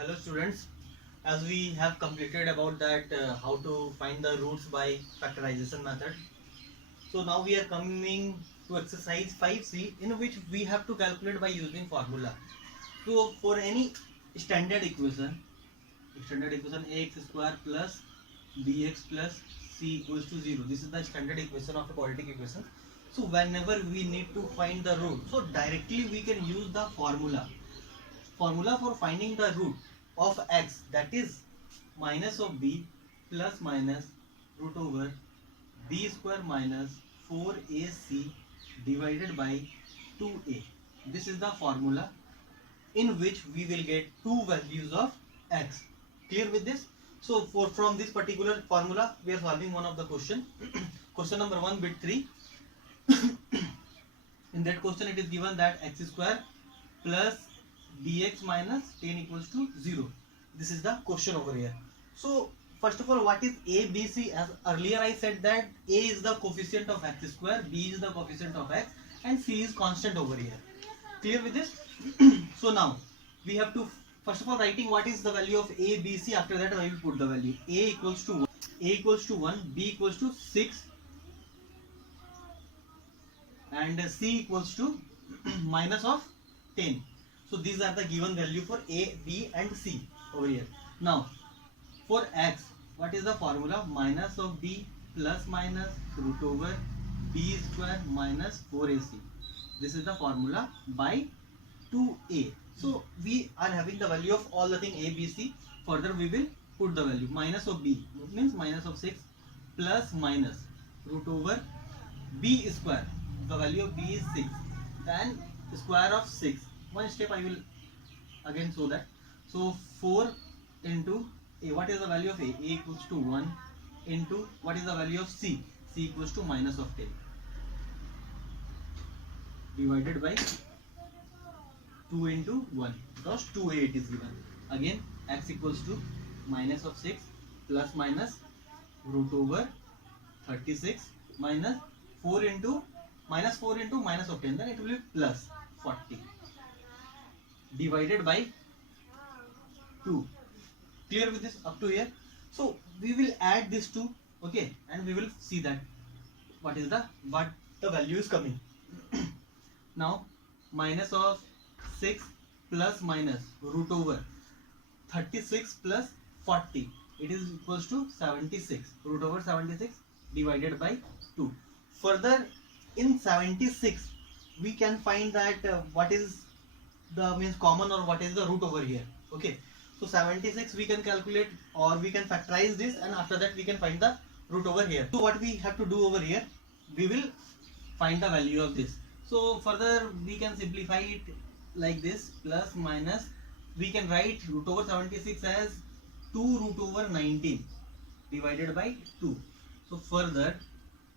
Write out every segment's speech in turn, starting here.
Hello students, as we have completed about that how to find the roots by factorization method. So now we are coming to exercise 5C, in which we have to calculate by using formula. So for any standard equation ax square plus bx plus c equals to 0. This is the standard equation of a quadratic equation. So whenever we need to find the root, so directly we can use the formula for finding the root of x, that is minus of b plus minus root over b square minus 4ac divided by 2a. This is the formula in which we will get two values of x. Clear with this? So for from this particular formula we are solving one of the question. Question number 1 bit 3. In that question it is given that x square plus bx minus 10 equals to 0. This is the question over here. So first of all, what is a, b, c? As earlier I said that a is the coefficient of x square, b is the coefficient of x, and c is constant over here. Clear with this? So now we have to first of all writing what is the value of a, b, c. After that I will put the value. A equals to 1, b equals to 6, and c equals to minus of 10. So these are the given value for a, b and c over here. Now for x, what is the formula? Minus of b plus minus root over b square minus 4ac. This is the formula by 2a. So we are having the value of all the thing a, b, c. Further we will put the value. Minus of b means minus of 6 plus minus root over b square. The value of b is 6. Then square of 6. One step I will again show that. So 4 into a. What is the value of a? A equals to 1 into what is the value of c? C equals to minus of 10 divided by 2 into 1. Thus 2a it is given. Again x equals to minus of 6 plus minus root over 36 minus 4 into minus of 10, then it will be plus 40 divided by 2. Clear with this up to here? So we will add this 2, okay, and we will see that what the value is coming. Now minus of 6 plus minus root over 36 plus 40, it is equals to 76. Root over 76 divided by 2. Further, in 76 we can find that what is the means common, or what is the root over here. Okay, so 76 we can calculate, or we can factorize this, and after that we can find the root over here. So what we have to do over here, we will find the value of this. So further we can simplify it like this, plus minus, we can write root over 76 as 2 root over 19 divided by 2. So further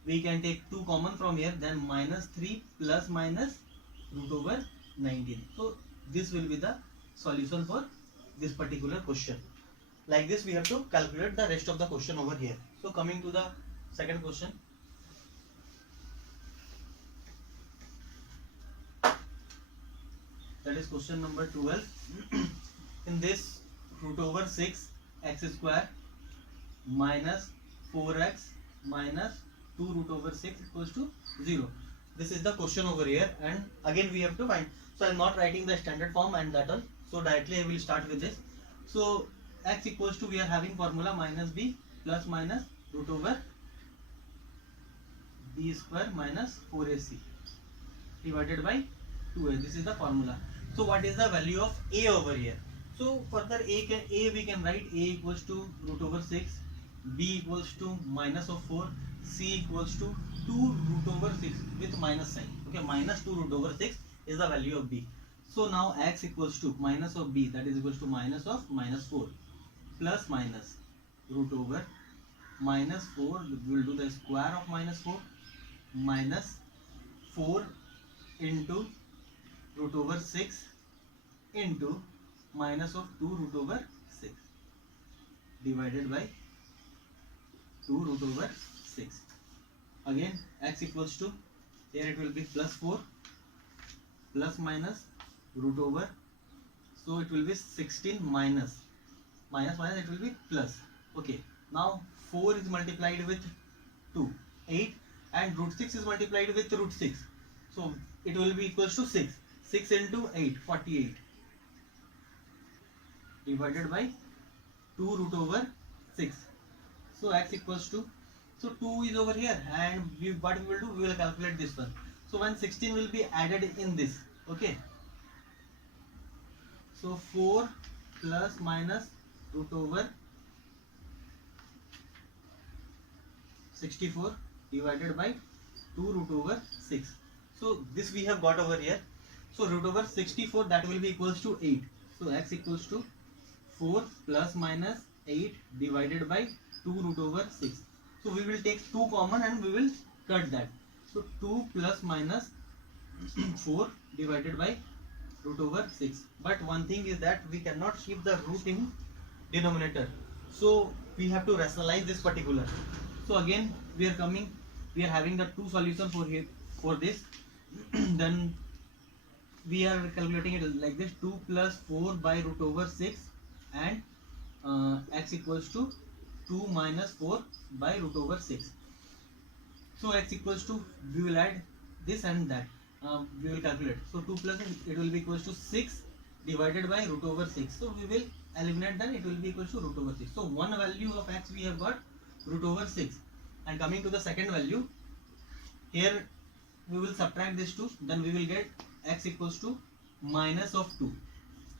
we can take 2 common from here, then minus 3 plus minus root over 19. So this will be the solution for this particular question. Like this we have to calculate the rest of the question over here. So coming to the second question. That is question number 12. In this, root over 6 x square minus 4x minus 2 root over 6 equals to 0. This is the question over here, and again we have to find. So I am not writing the standard form and that all. So directly I will start with this. So x equals to, we are having formula minus b plus minus root over b square minus 4ac divided by 2a. This is the formula. So what is the value of a over here? So further a we can write a equals to root over 6, b equals to minus of 4, c equals to 2 root over 6 with minus sign. Okay, minus 2 root over 6 is the value of b. So now x equals to minus of b, that is equals to minus of minus 4 plus minus root over minus 4, we will do the square of minus 4 minus 4 into root over 6 into minus of 2 root over 6 divided by 2 root over 6. Again x equals to, here it will be plus 4 plus minus root over So it will be 16 minus it will be plus. Okay, now 4 is multiplied with 2, 8, and root 6 is multiplied with root 6. So it will be equals to 6. 6 into 8, 48, divided by 2 root over 6. So x equals to, so 2 is over here, and what we will do, we will calculate this one. So when 16 will be added in this, okay. So 4 plus minus root over 64 divided by 2 root over 6. So this we have got over here. So root over 64, that will be equals to 8. So x equals to 4 plus minus 8 divided by 2 root over 6. So we will take 2 common and we will cut that. So 2 plus minus 4 divided by root over 6. But one thing is that we cannot keep the root in denominator. So we have to rationalize this particular. So again we are having the two solutions for this. Then we are calculating it like this: 2 plus 4 by root over 6, and x equals to 2 minus 4 by root over 6. So x equals to, we will add this and that, we will calculate. So 2 plus, it will be equals to 6 divided by root over 6. So we will eliminate that, it will be equals to root over 6. So one value of x we have got root over 6. And coming to the second value, here we will subtract this 2, then we will get x equals to minus of 2,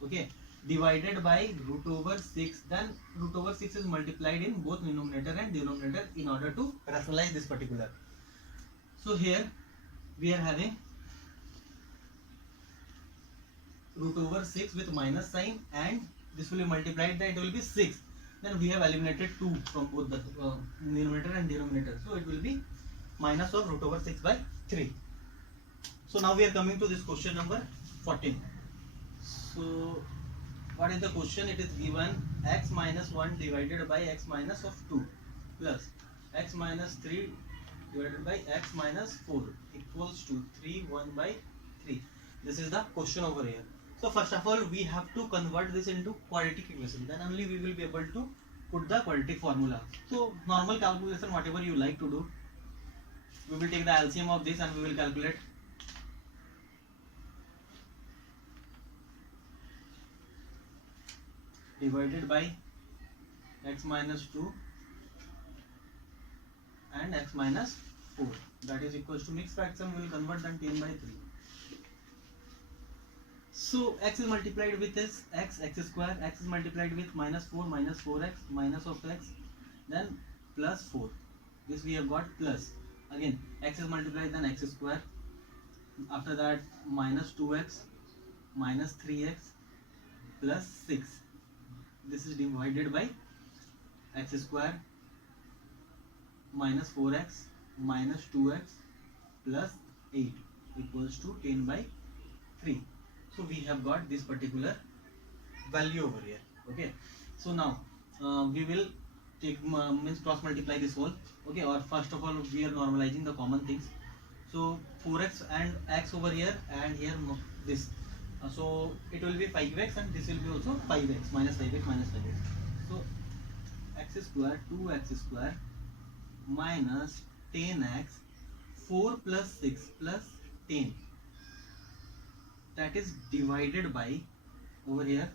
okay, divided by root over 6. Then root over 6 is multiplied in both numerator and denominator in order to rationalize this particular. So here we are having root over 6 with minus sign, and this will be multiplied, then it will be 6. Then we have eliminated 2 from both the numerator and denominator. So it will be minus of root over 6 by 3. So now we are coming to this question number 14. So what is the question? It is given x minus 1 divided by x minus of 2 plus x minus 3 divided by x minus 4 equals to 3, 1 by 3. This is the question over here. So first of all, we have to convert this into quadratic equation. Then only we will be able to put the quadratic formula. So normal calculation, whatever you like to do, we will take the LCM of this and we will calculate. Divided by x minus 2 and x minus 4, that is equals to mixed fraction, we will convert them 10 by 3. So x is multiplied with this x square, x is multiplied with minus 4x, minus of x, then plus 4. This we have got plus. Again x is multiplied, then x square. After that minus 2x, minus 3x, plus 6. This is divided by x square, minus 4x, minus 2x, plus 8 equals to 10 by 3. So we have got this particular value over here. Okay. So now we will take means cross multiply this whole. Okay. Or first of all, we are normalizing the common things. So 4x and x over here, and here this. So it will be 5x, and this will be also 5x, minus 5x, minus 5x. So x square, 2x square minus 10x, 4 plus 6 plus 10. That is divided by over here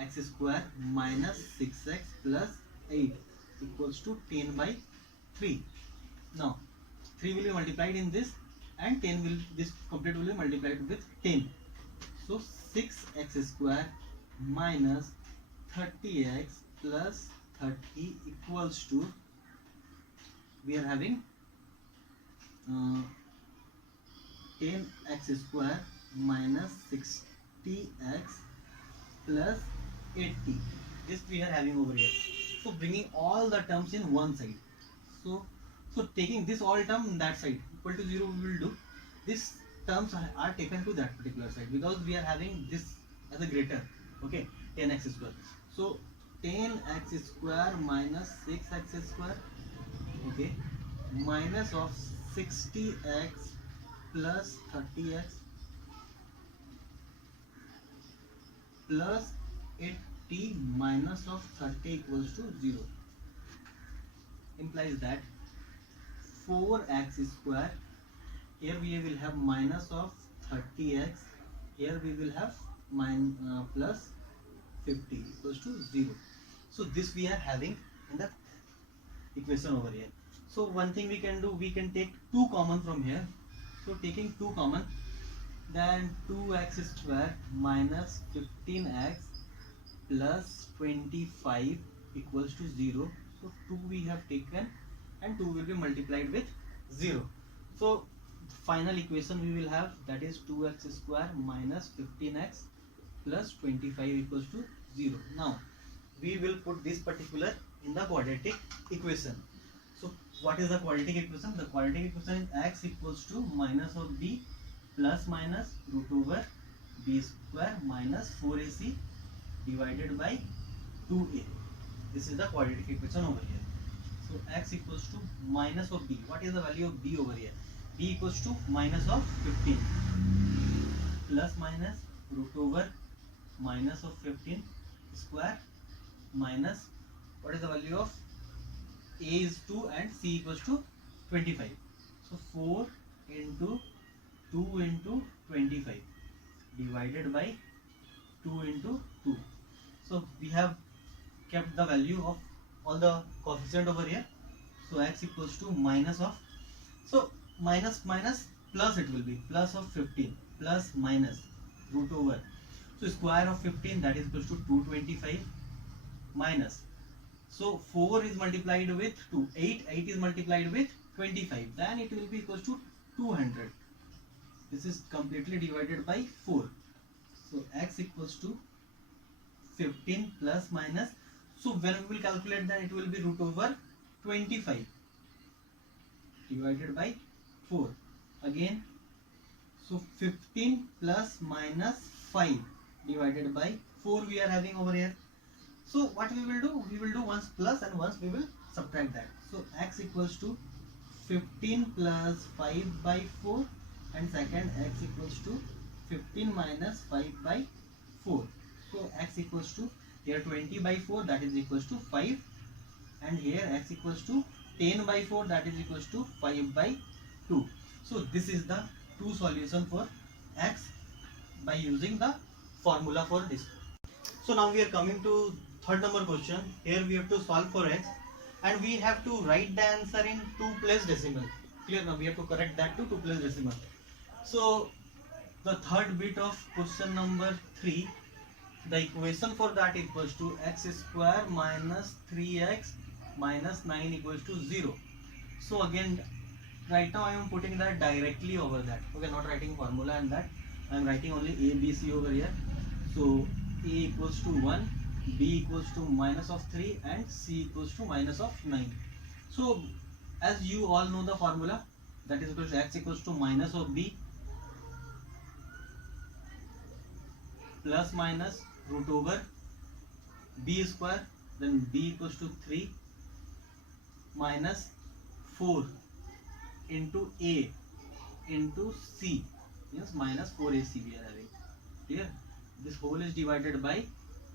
x square minus 6x plus 8 equals to 10 by 3. Now 3 will be multiplied in this, and 10 will, this complete will be multiplied with 10. So 6x square minus 30x plus 30 equals to, we are having 10x square minus 60x plus 80. This we are having over here. So bringing all the terms in one side. So taking this all term in that side equal to 0, we will do. This terms are taken to that particular side because we are having this as a greater. Okay, 10x square. So 10x square minus 6x square. Okay, minus of 60x plus 30x plus 80 minus of 30 equals to 0. Implies that 4x square, here we will have minus of 30x, here we will have plus 50 equals to 0. So this we are having in the equation over here. So one thing we can do, we can take 2 common from here. So taking 2 common, then 2x square minus 15x plus 25 equals to 0. So 2 we have taken and 2 will be multiplied with 0. So final equation we will have, that is 2x square minus 15x plus 25 equals to 0. Now we will put this particular in the quadratic equation. So what is the quadratic equation? The quadratic equation is x equals to minus of b plus minus root over b square minus 4ac divided by 2a. This is the quadratic equation over here. So x equals to minus of b. What is the value of b over here? B equals to minus of 15 plus minus root over minus of 15 square minus, what is the value of a is 2 and c equals to 25. So 4 into 2 into 25 divided by 2 into 2. So we have kept the value of all the coefficient over here. So x equals to minus of, so minus minus plus, it will be plus of 15 plus minus root over, so square of 15, that is equals to 225 minus, so 4 is multiplied with 2, 8 is multiplied with 25, then it will be equals to 200. This is completely divided by 4. So x equals to 15 plus minus, so when we will calculate, then it will be root over 25 divided by 4 again. So 15 plus minus 5 divided by 4 we are having over here. So what we will do? We will do once plus and once we will subtract that. So x equals to 15 plus 5 by 4 and second x equals to 15 minus 5 by 4. So x equals to, here 20 by 4, that is equals to 5, and here x equals to 10 by 4, that is equals to 5 by 2. So this is the 2 solution for x by using the formula for this. So now we are coming to third number question. Here we have to solve for x and we have to write the answer in 2 place decimal. Clear? Now we have to correct that to 2 place decimal. So the third bit of question number 3, the equation for that equals to x square minus 3x minus 9 equals to 0. So again, right now I am putting that directly over that. Okay, not writing formula and that. I am writing only a, b, c over here. So a equals to 1, b equals to minus of 3 and c equals to minus of 9. So as you all know the formula, that is equals to x equals to minus of b plus minus root over b square, then b equals to 3 minus 4 into a into c, yes, minus 4ac we are having. Clear? This whole is divided by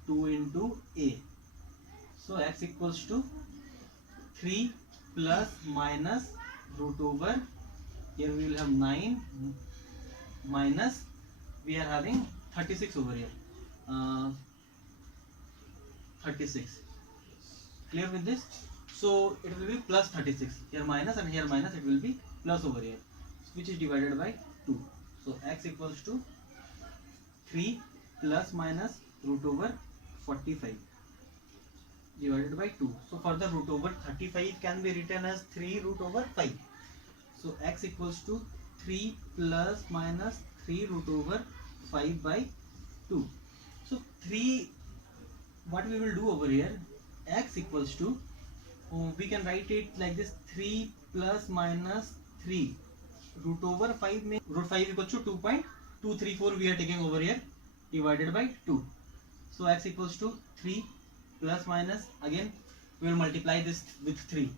2 into a. So x equals to 3 plus minus root over, here we will have 9 minus, we are having 36 over here. 36. Clear with this? So it will be plus 36. Here minus and here minus, it will be plus over here, which is divided by 2. So x equals to 3 plus minus root over 45 divided by 2. So further root over 35 can be written as 3 root over 5. So x equals to 3 plus minus 3 root over 5 by 2. So 3, what we will do over here, x equals to, we can write it like this, 3 plus minus 3 root over 5, root 5 equals to 2.234 we are taking over here divided by 2. So x equals to 3 plus minus, again we will multiply this with 3.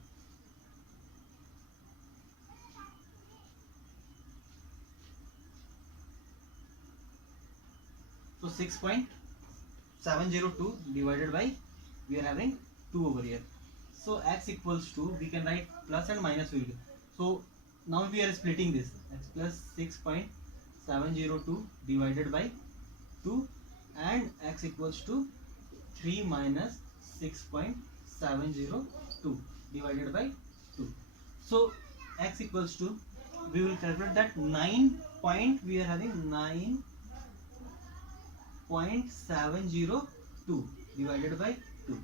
So 6.2 702 divided by, we are having 2 over here. So x equals to, we can write plus and minus will be. So now we are splitting this, x plus 6.702 divided by 2 and x equals to 3 minus 6.702 divided by 2. So x equals to, we will calculate that 9 point, we are having 9.702 divided by 2.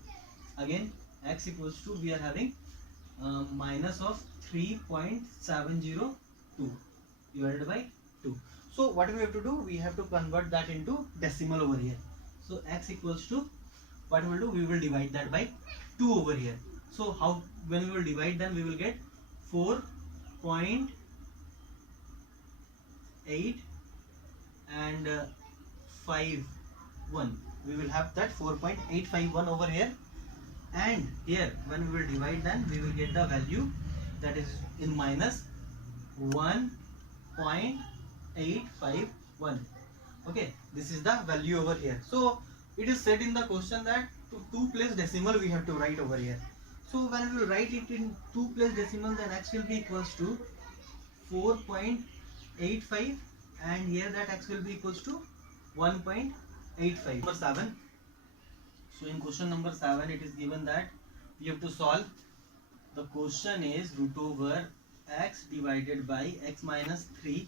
Again x equals to, we are having minus of 3.702 divided by 2. So what we have to do, we have to convert that into decimal over here. So x equals to, what we will do, we will divide that by 2 over here. So how, when we will divide, then we will get 4.8 and 51. We will have that 4.851 over here, and here when we will divide, then we will get the value that is in minus 1.851. okay, this is the value over here. So it is said in the question that to place decimal we have to write over here. So when we write it in 2 place decimal, then x will be equals to 4.85, and here that x will be equals to 1.85. Number 7. So in question number 7 it is given that we have to solve. The question is root over x divided by x minus 3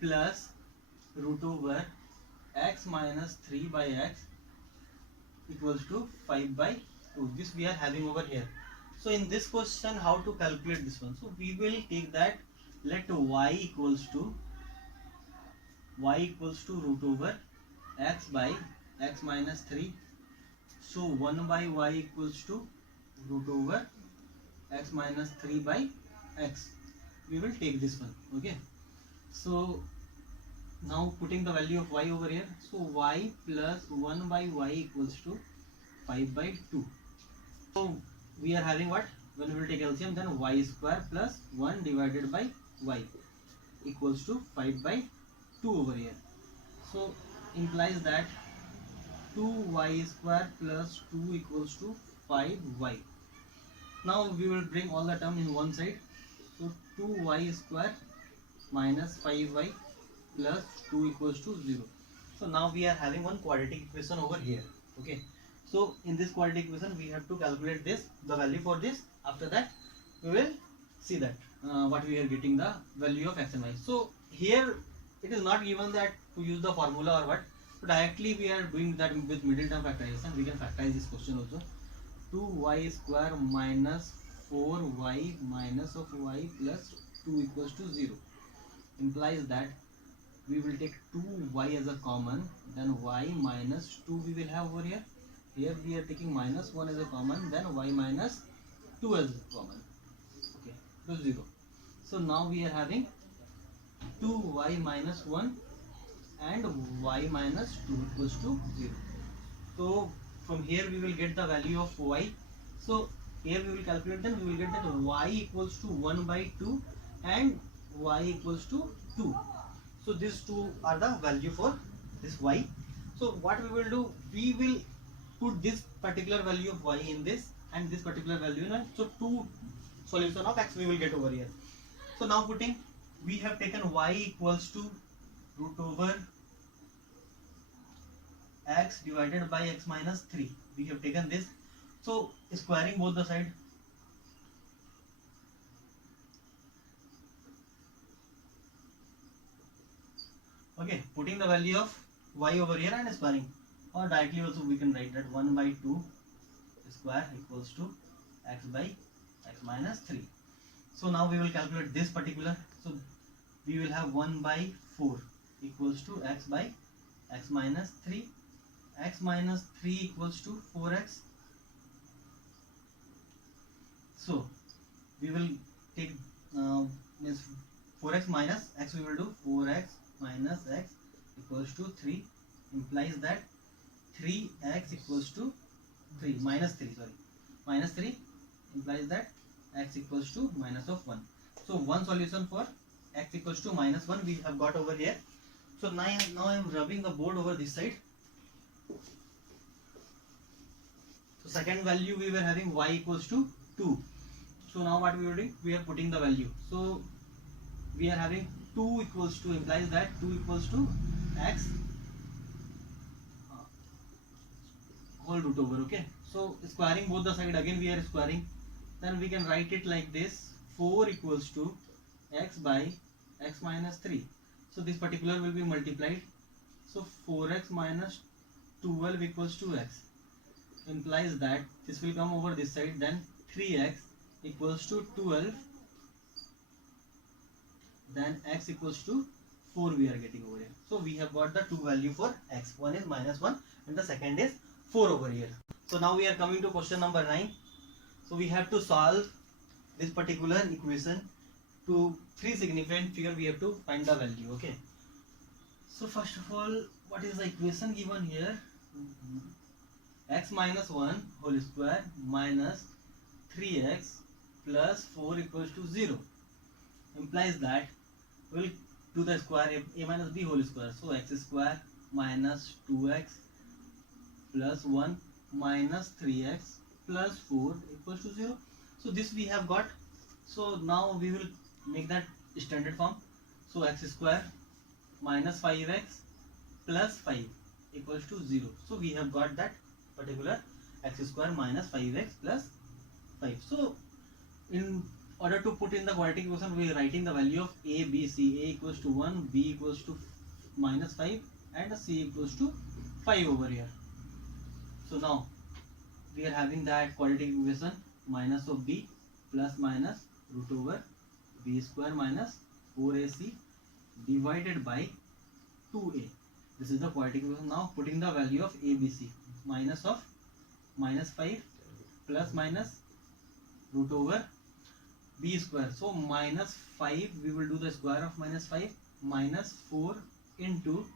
plus root over x minus 3 by x equals to 5 by 2. This we are having over here. So in this question, how to calculate this one? So we will take that, let y equals to root over x by x minus 3. So 1 by y equals to root over x minus 3 by x. We will take this one. Okay. So now putting the value of y over here. So y plus 1 by y equals to 5 by 2. So we are having what? When we will take LCM, then y square plus 1 divided by y equals to 5 by 2 over here. So implies that 2y square plus 2 equals to 5y. Now we will bring all the term in one side. So 2y square minus 5y plus 2 equals to 0. So now we are having one quadratic equation over here. Okay. So in this quadratic equation we have to calculate this, the value for this. After that we will see that what we are getting the value of x and y. So here it is not given that to use the formula or what. So directly we are doing that with middle term factorization. We can factorize this question also. 2y square minus 4y minus of y plus 2 equals to 0 implies that we will take 2y as a common, then y minus 2 we will have over here. Here we are taking minus 1 as a common, then y minus 2 as a common. Okay, to 0. So now we are having 2y minus 1 and y minus 2 equals to 0. So from here we will get the value of y. So here we will calculate, then we will get that y equals to 1 by 2 and y equals to 2. So these two are the value for this y. So what we will do, we will put this particular value of y in this and this particular value in it. So two solution of x we will get over here. So now putting, we have taken y equals to root over x divided by x minus 3. We have taken this. So squaring both the side. Okay, putting the value of y over here and squaring, or directly also we can write that 1 by 2 square equals to x by x minus 3. So now we will calculate this particular. So we will have 1 by 4 equals to x by x minus 3. X minus 3 equals to 4x. So we will take means 4x minus x, we will do 4x minus x equals to 3 implies that 3x equals to 3 minus 3 minus 3 implies that x equals to minus of 1. So one solution for x equals to minus 1 we have got over here. So now I am rubbing the board over this side. second value we were having y equals to 2. So now what we are doing, we are putting the value. So we are having 2 equals to, implies that 2 equals to x whole root over. Okay, so squaring both the side, again we are squaring, then we can write it like this: 4 equals to x by x minus 3. So this particular will be multiplied, so 4x minus 12 equals to x, implies that this will come over this side, then 3x equals to 12, then x equals to 4 we are getting over here. So we have got the two value for x, one is -1 and the second is 4 over here. So now we are coming to question number 9. So we have to solve this particular equation to 3 significant figure, we have to find the value. Okay, so first of all, what is the equation given here? X minus 1 whole square minus 3x plus 4 equals to 0, implies that we'll do the square, a minus b whole square, so x square minus 2x plus 1 minus 3x plus 4 equals to 0. So this we have got. So now we will make that standard form. So x square minus 5x plus 5 equals to 0. So we have got that particular x square minus 5x plus 5. So in order to put in the quadratic equation, we are writing the value of a, b, c. A equals to 1, b equals to minus 5 and c equals to 5 over here. So now we are having that quadratic equation: minus of b plus minus root over b square minus 4ac divided by 2a. This is the quadratic equation. Now putting the value of a, b, c: minus of minus 5 plus minus root over b square. So minus 5, we will do the square of minus 5, minus 4 into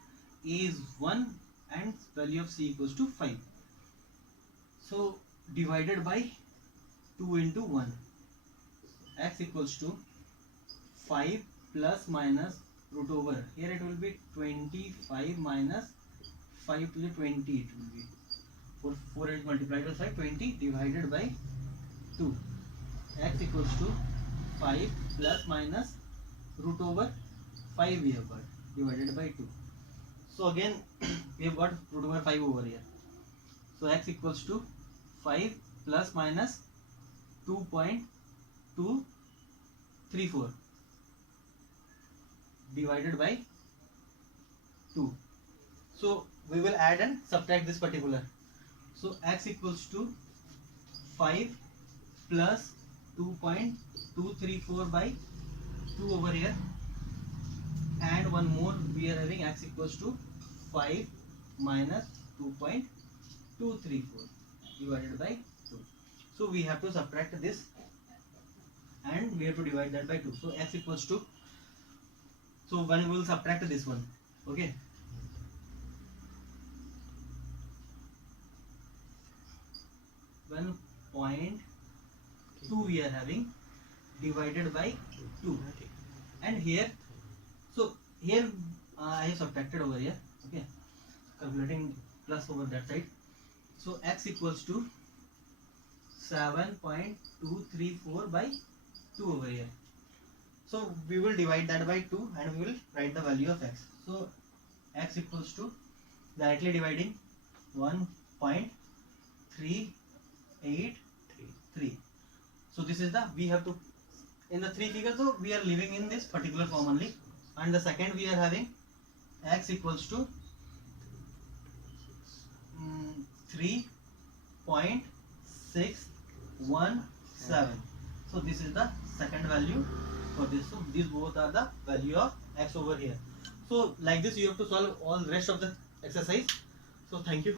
a is 1 and value of c equals to 5. So divided by 2 into 1, x equals to 5 plus minus root over, here it will be 25 minus 5 to the 20, it will be 4 is multiplied by 5, 20 divided by 2, x equals to 5 plus minus root over 5 we have got divided by 2. So again we have got root over 5 over here. So x equals to 5 plus minus 2.234 divided by 2. So we will add and subtract this particular. So x equals to 5 plus 2.234 by 2 over here, and one more we are having x equals to 5 minus 2.234 divided by 2. So we have to subtract this and we have to divide that by 2. So x equals to, so when we will subtract this one, okay, when 0.2 we are having divided by 2, and here, so here I have subtracted over here, okay, calculating plus over that side. So x equals to 7.234 by 2 over here. So we will divide that by 2 and we will write the value of x. So x equals to, directly dividing, 1.383. So this is the, we have to, in the 3 figures, so we are living in this particular form only. And the second we are having x equals to 3.617. So this is the second value for this. So these both are the value of x over here. So like this you have to solve all the rest of the exercise. So thank you.